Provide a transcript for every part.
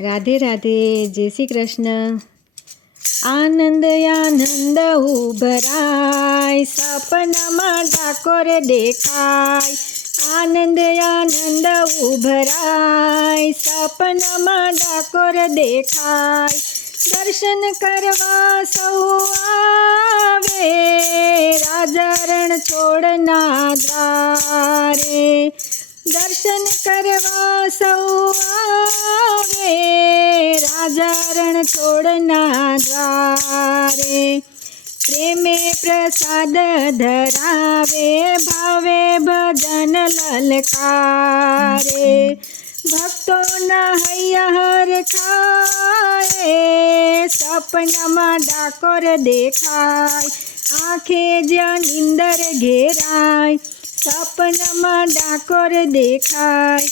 રાધે રાધે, જય શ્રી કૃષ્ણ. આનંદ આનંદ ઉભરાય, સપનામાં ડાકોર દેખાય. આનંદ આનંદ ઉભરાય, સપનામાં ડાકોર દેખાય. દર્શન કરવા સૌ આવે, રાજારણ છોડના દ્વારે. દર્શન કરવા સૌ પ્રેમે પ્રસાદ ધરાવે ભાવે ભજન લલકારે ભક્તોના હૈયા હર ખાય સપનામાં ડાકોર દેખાય આંખે જ્યાં નિંદર ઘેરાય સપનામાં ડાકોર દેખાય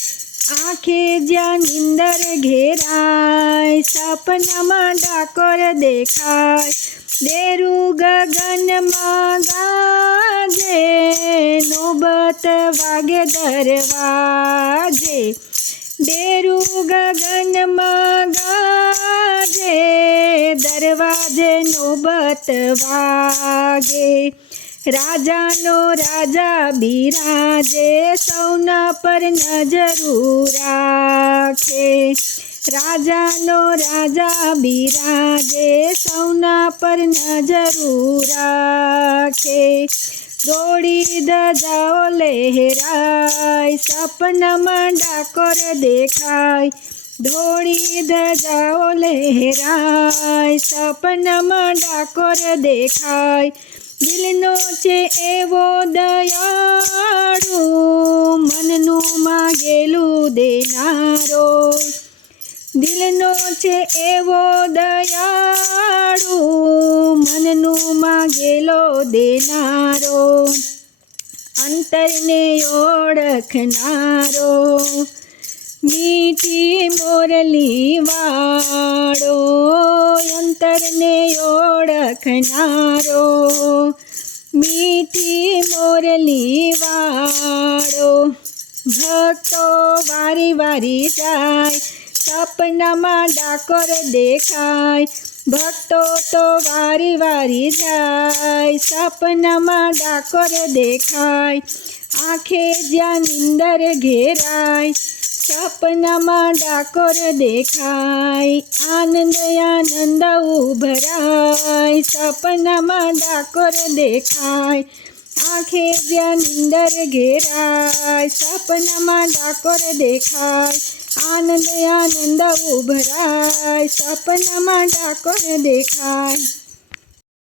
આંખે જ્યાં નિંદર ઘેરાય સપનામાં ડાકોર દેખાય દેરું ગગનમાં ગાજે નોબત વાગે દરવાજે ડેરું ગગનમાં ગાજે દરવાજે નોબત વાગે રાજાનો રાજા બિરાજે સૌના પર નજરું રાખે રાજાનો રાજા બિરાજે સૌના પર નજરું રાખે દોડી ધજાઓ લહેરાય સપનામાં ડાકોર દેખાય ધોળી ધજાઓ લહેરાય સપનામાં ડાકોર દેખાય દિલનો છે એવો દયાળુ, મનનું માગેલું દેનારો. દિલનો છે એવો દયાળુ, મનનું માગેલો દેનારો. અંતરને ઓળખનારો. મીઠી મોરલી વાળો અંતરને ઓળખનારો મીઠી મોરલી વાળો ભક્તો વારી વારી જાય સપનામાં ડાકોર દેખાય ભક્તો તો વારી વારી જાય સપનામાં ડાકોર દેખાય આંખે જ્યાં નિંદર ઘેરાય સપનામાં ડાકોર દેખાય આનંદ આનંદ ઉભરાય સપનામાં ડાકોર દેખાય આંખે જ્યાં નિંદર ઘેરાય સપનામાં ડાકોર દેખાય આનંદ આનંદ ઉભરાય સપનામાં ડાકોર દેખાય